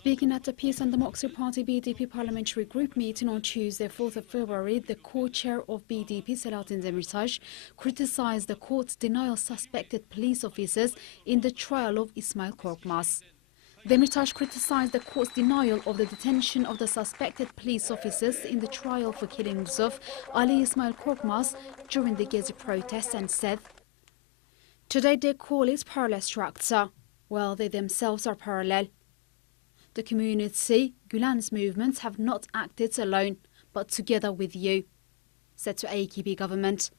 Speaking at the Peace and Democracy Party BDP Parliamentary Group meeting on Tuesday, 4th of February, the co-chair of BDP, Selahattin Demirtas, criticised the court's denial of suspected police officers in the trial of Ismail Korkmaz. Demirtas criticised the court's denial of the detention of the suspected police officers in the trial for killings of Ali Ismail Korkmaz during the Gezi protests and said, "Today they call it parallel structure, while they themselves are parallel. The community, Gülen's movements have not acted alone, but together with you," said to AKP government.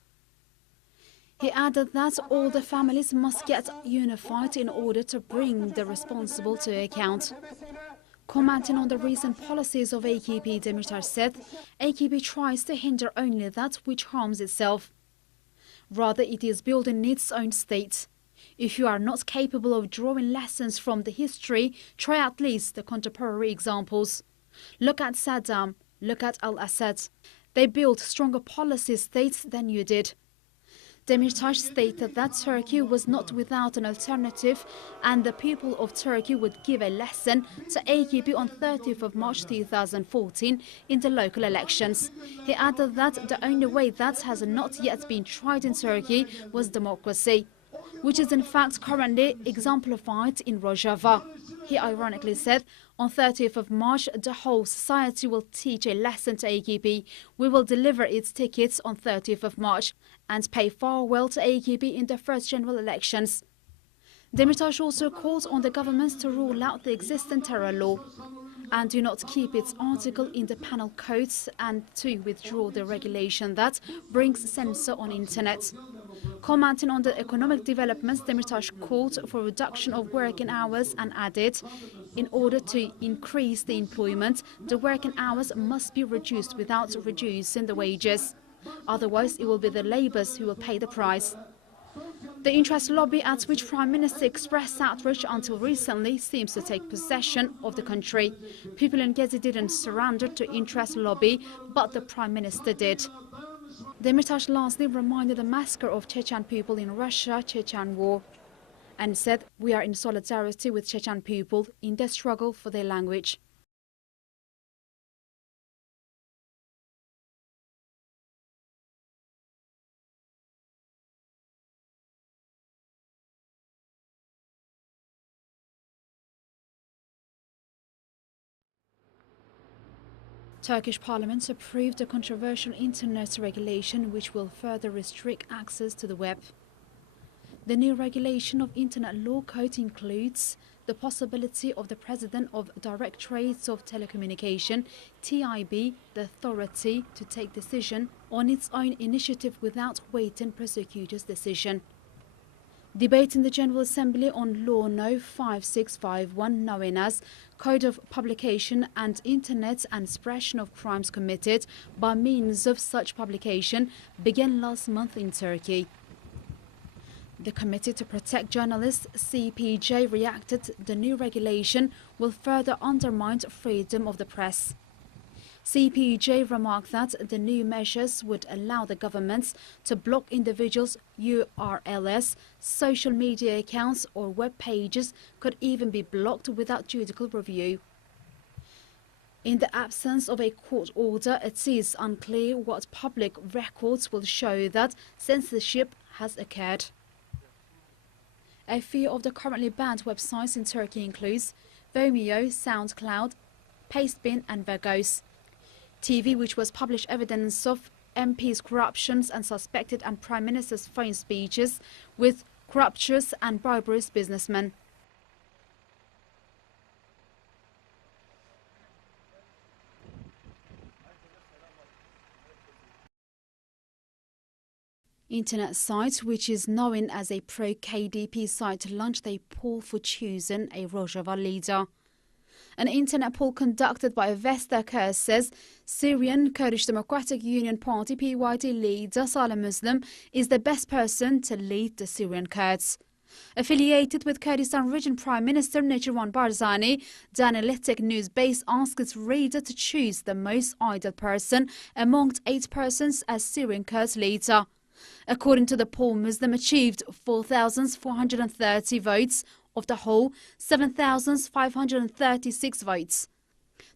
He added that all the families must get unified in order to bring the responsible to account. Commenting on the recent policies of AKP, Demirtas said, AKP tries to hinder only that which harms itself. Rather, it is building its own state. If you are not capable of drawing lessons from the history, try at least the contemporary examples. Look at Saddam, look at Al-Assad. They built stronger policy states than you did. Demirtas stated that Turkey was not without an alternative and the people of Turkey would give a lesson to AKP on 30th of March 2014 in the local elections. He added that the only way that has not yet been tried in Turkey was democracy, which is in fact currently exemplified in Rojava. He ironically said, on 30th of March, the whole society will teach a lesson to AKP. We will deliver its tickets on 30th of March and pay farewell to AKP in the first general elections. Demirtas also called on the governments to rule out the existing terror law and do not keep its article in the penal codes and to withdraw the regulation that brings censor on internet. Commenting on the economic developments, Demirtas called for reduction of working hours and added, in order to increase the employment, the working hours must be reduced without reducing the wages. Otherwise, it will be the labourers who will pay the price. The interest lobby at which Prime Minister expressed outrage until recently seems to take possession of the country. People in Gezi didn't surrender to interest lobby, but the Prime Minister did. Demirtas lastly reminded the massacre of Chechen people in Russia, Chechen War, and said, "We are in solidarity with Chechen people in their struggle for their language." Turkish Parliament approved a controversial internet regulation which will further restrict access to the web. The new regulation of Internet Law Code includes the possibility of the President of Directorate of Telecommunication, TIB, the authority to take decision on its own initiative without waiting prosecutor's decision. Debate in the General Assembly on Law No. 5651, known as Code of Publication and Internet and Suppression of Crimes Committed by Means of Such Publication, began last month in Turkey. The Committee to Protect Journalists, CPJ, reacted the new regulation will further undermine freedom of the press. CPJ remarked that the new measures would allow the governments to block individuals' URLs, social media accounts or web pages could even be blocked without judicial review. In the absence of a court order, it is unclear what public records will show that censorship has occurred. A few of the currently banned websites in Turkey includes Vimeo, SoundCloud, Pastebin and Vagos. TV, which was published evidence of MPs' corruptions and suspected and Prime Minister's phone speeches with corruptors and barbarous businessmen. Internet site, which is known as a pro-KDP site, launched a poll for choosing a Rojava leader. An internet poll conducted by Vestaker says Syrian Kurdish Democratic Union Party PYD leader Saleh Muslim is the best person to lead the Syrian Kurds. Affiliated with Kurdistan Region Prime Minister Necirvan Barzani, the analytic news base asked its reader to choose the most ideal person among 8 persons as Syrian Kurds leader. According to the poll, Muslim achieved 4,430 votes, of the whole 7,536 votes.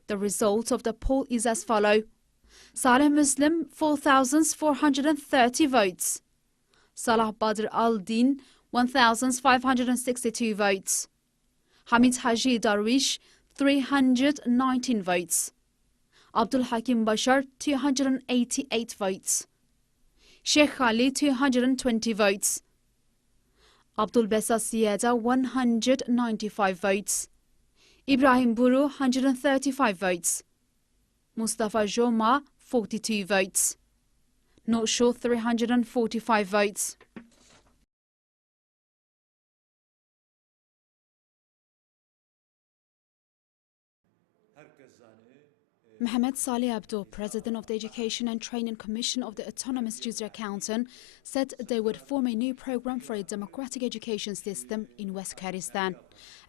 The result of the poll is as follows. Saleh Muslim 4,430 votes. Salah Badr al-Din 1,562 votes. Hamid Haji Darwish 319 votes. Abdul Hakim Bashar 288 votes. Sheikh Ali 220 votes. Abdul Bessa Sieda 195 votes. Ibrahim Buru 135 votes. Mustafa Joma 42 votes. Norshaw 345 votes. Mohamed Saleh Abdo, President of the Education and Training Commission of the Autonomous Jizre Canton, said they would form a new program for a democratic education system in West Kurdistan.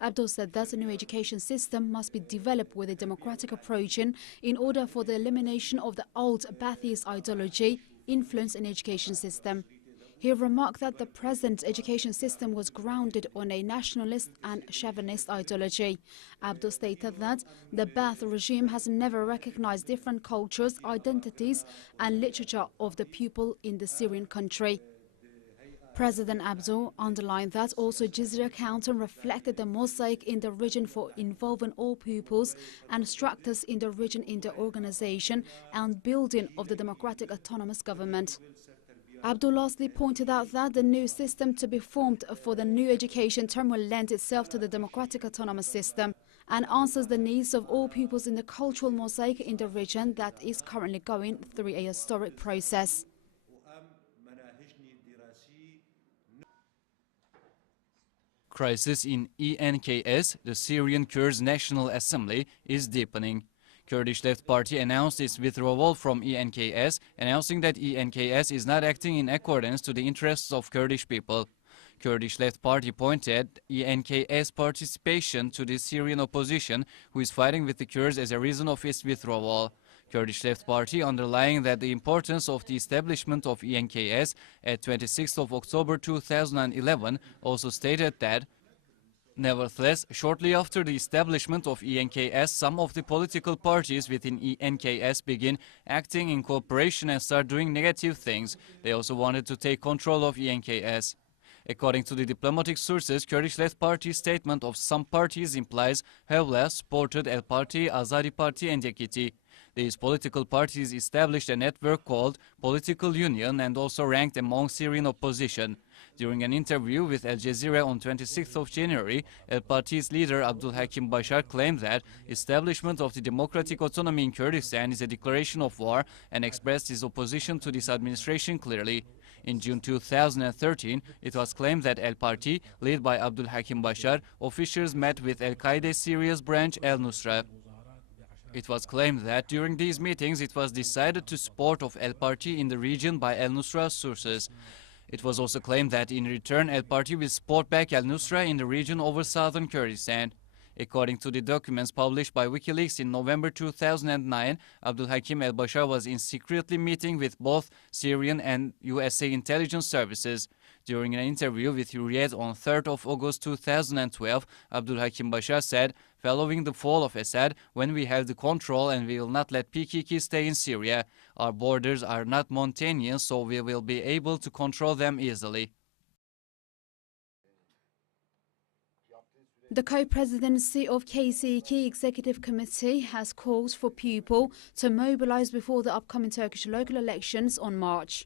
Abdo said that a new education system must be developed with a democratic approach in order for the elimination of the old Ba'athist ideology influence in education system. He remarked that the present education system was grounded on a nationalist and chauvinist ideology. Abdo stated that the Ba'ath regime has never recognized different cultures, identities and literature of the people in the Syrian country. President Abdo underlined that also Jizre Canton reflected the mosaic in the region for involving all pupils and structures in the region in the organization and building of the democratic autonomous government. Abdul lastly pointed out that the new system to be formed for the new education term will lend itself to the democratic autonomous system and answers the needs of all pupils in the cultural mosaic in the region that is currently going through a historic process. Crisis in ENKS, the Syrian Kurds National Assembly, is deepening. Kurdish Left Party announced its withdrawal from ENKS, announcing that ENKS is not acting in accordance to the interests of Kurdish people. Kurdish Left Party pointed ENKS participation to the Syrian opposition, who is fighting with the Kurds, as a reason of its withdrawal. Kurdish Left Party underlying that the importance of the establishment of ENKS at 26th of October 2011 also stated that nevertheless, shortly after the establishment of ENKS, some of the political parties within ENKS begin acting in cooperation and start doing negative things. They also wanted to take control of ENKS. According to the diplomatic sources, Kurdish Left Party's statement of some parties implies Hewla supported El Parti, Azadi Party and Yekiti. These political parties established a network called Political Union and also ranked among Syrian opposition. During an interview with Al Jazeera on 26th of January, El Parti's leader Abdul Hakim Bashar claimed that establishment of the democratic autonomy in Kurdistan is a declaration of war and expressed his opposition to this administration clearly. In June 2013, it was claimed that El Parti, led by Abdul Hakim Bashar, officials met with Al-Qaeda Syria's branch Al-Nusra. It was claimed that during these meetings it was decided to support of El Parti in the region by Al-Nusra sources. It was also claimed that in return El Parti will support back Al-Nusra in the region over southern Kurdistan. According to the documents published by WikiLeaks in November 2009, Abdul Hakim al-Bashar was in secretly meeting with both Syrian and USA intelligence services. During an interview with Hurriyet on 3rd of August 2012, Abdul Hakim Bashar said, "Following the fall of Assad, when we have the control and we will not let PKK stay in Syria, our borders are not mountainous, so we will be able to control them easily." The co-presidency of KCK Executive Committee has called for people to mobilize before the upcoming Turkish local elections on March.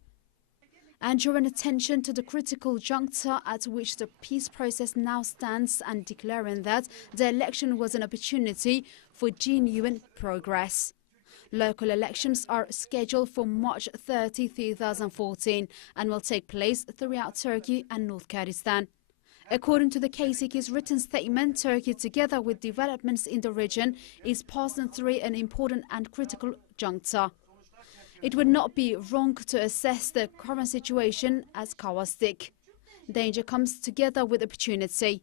And drawing attention to the critical juncture at which the peace process now stands and declaring that the election was an opportunity for genuine progress. Local elections are scheduled for March 30, 2014 and will take place throughout Turkey and North Kurdistan. According to the KCK's written statement, Turkey, together with developments in the region, is passing through an important and critical juncture. It would not be wrong to assess the current situation as caustic. Danger comes together with opportunity.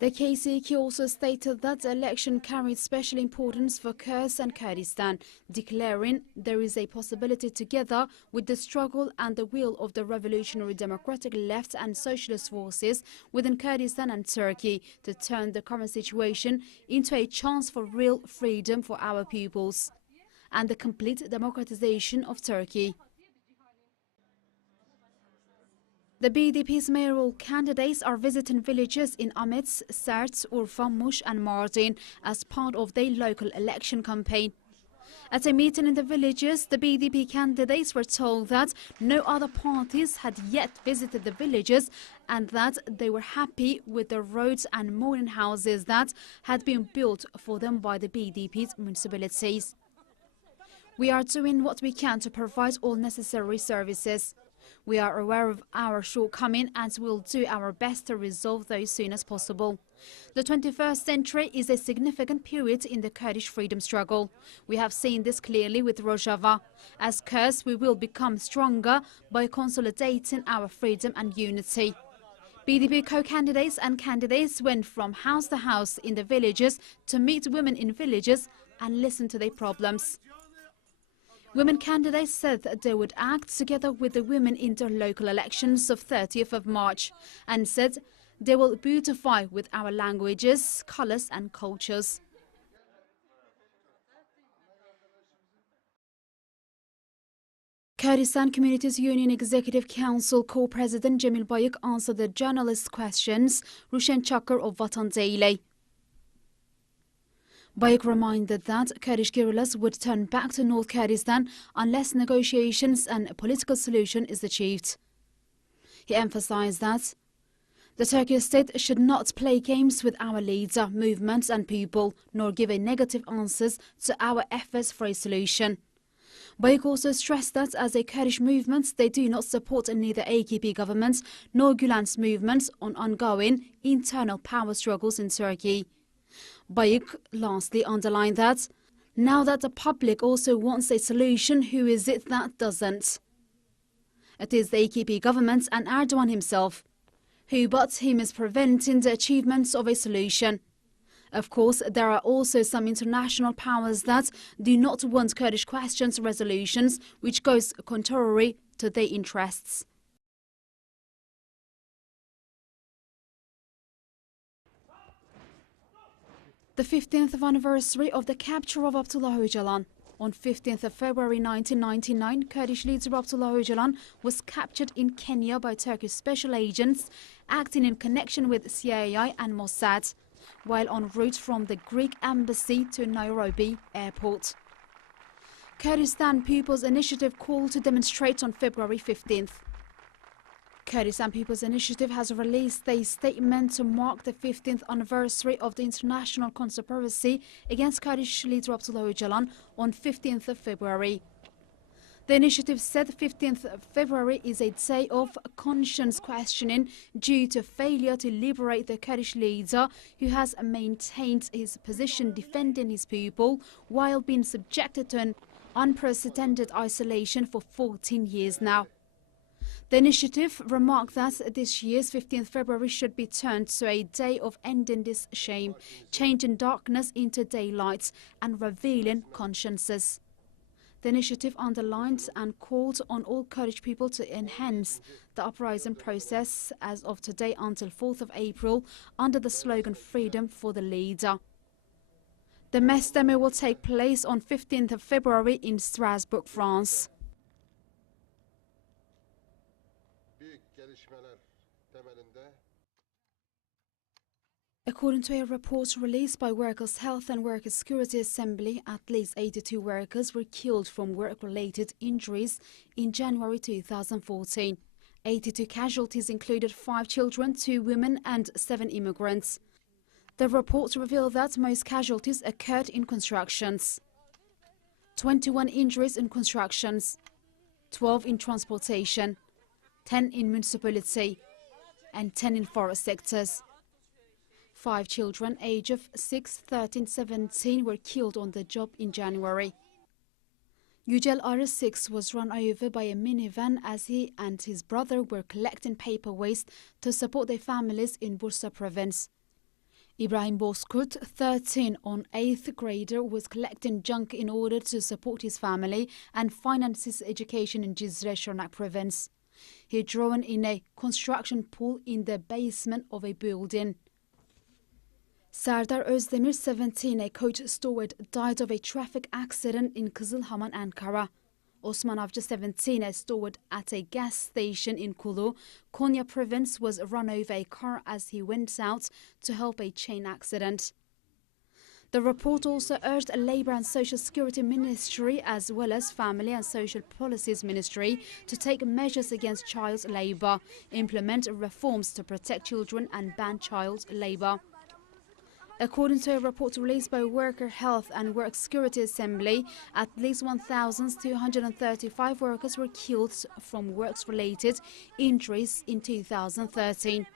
The KCK also stated that the election carried special importance for Kurds and Kurdistan, declaring there is a possibility, together with the struggle and the will of the revolutionary democratic left and socialist forces within Kurdistan and Turkey, to turn the current situation into a chance for real freedom for our peoples and the complete democratization of Turkey. The BDP's mayoral candidates are visiting villages in Amets, Sert, Urfa, Mush and Mardin as part of their local election campaign. At a meeting in the villages, the BDP candidates were told that no other parties had yet visited the villages and that they were happy with the roads and modern houses that had been built for them by the BDP's municipalities. We are doing what we can to provide all necessary services. We are aware of our shortcomings and will do our best to resolve those as soon as possible. The 21st century is a significant period in the Kurdish freedom struggle. We have seen this clearly with Rojava. As Kurds, we will become stronger by consolidating our freedom and unity. BDP co-candidates and candidates went from house to house in the villages to meet women in villages and listen to their problems. Women candidates said that they would act together with the women in the local elections of 30th of March and said they will beautify with our languages, colors and cultures. Kurdistan Communities Union Executive Council co-president Cemil Bayık answered the journalists' questions. Rushen Chakar of Vatan Daily. Bayık reminded that Kurdish guerrillas would turn back to North Kurdistan unless negotiations and a political solution is achieved. He emphasized that the Turkish state should not play games with our leader, movements and people, nor give a negative answers to our efforts for a solution. Bayık also stressed that as a Kurdish movement, they do not support neither AKP government nor Gülen's movements on ongoing internal power struggles in Turkey. Bayık lastly underlined that now that the public also wants a solution, who is it that doesn't? It is the AKP government and Erdogan himself. Who but him is preventing the achievements of a solution? Of course, there are also some international powers that do not want Kurdish questions resolutions, which goes contrary to their interests. The 15th anniversary of the capture of Abdullah Öcalan. On 15th of February 1999, Kurdish leader Abdullah Öcalan was captured in Kenya by Turkish special agents acting in connection with CIA and Mossad, while en route from the Greek embassy to Nairobi airport. Kurdistan People's Initiative called to demonstrate on February 15th. Kurdistan People's Initiative has released a statement to mark the 15th anniversary of the international conspiracy against Kurdish leader Abdullah Öcalan on 15th of February. The initiative said 15th of February is a day of conscience questioning due to failure to liberate the Kurdish leader, who has maintained his position defending his people while being subjected to an unprecedented isolation for 14 years now. The initiative remarked that this year's 15th February should be turned to a day of ending this shame, changing darkness into daylight and revealing consciences. The initiative underlined and called on all Kurdish people to enhance the uprising process as of today until 4th of April under the slogan "Freedom for the Leader." The mass demo will take place on 15th of February in Strasbourg, France. According to a report released by Workers' Health and Workers' Security Assembly, at least 82 workers were killed from work-related injuries in January 2014. 82 casualties included 5 children, 2 women and 7 immigrants. The report revealed that most casualties occurred in constructions. 21 injuries in constructions, 12 in transportation, 10 in municipality and 10 in forest sectors. 5 children aged of 6, 13, 17 were killed on the job in January. Yücel Arı 6 was run over by a minivan as he and his brother were collecting paper waste to support their families in Bursa province. Ibrahim Bozkurt, 13, on 8th grader, was collecting junk in order to support his family and finance his education in Cizre Şırnak province. He drowned in a construction pool in the basement of a building. Serdar Özdemir, 17, a coach steward, died of a traffic accident in Kızılhamam, Ankara. Osman Avcı, 17, a steward at a gas station in Kulu, Konya province, was run over a car as he went out to help a chain accident. The report also urged Labour and Social Security Ministry as well as Family and Social Policies Ministry to take measures against child labour, implement reforms to protect children and ban child labour. According to a report released by Worker Health and Work Security Assembly, at least 1,235 workers were killed from works-related injuries in 2013.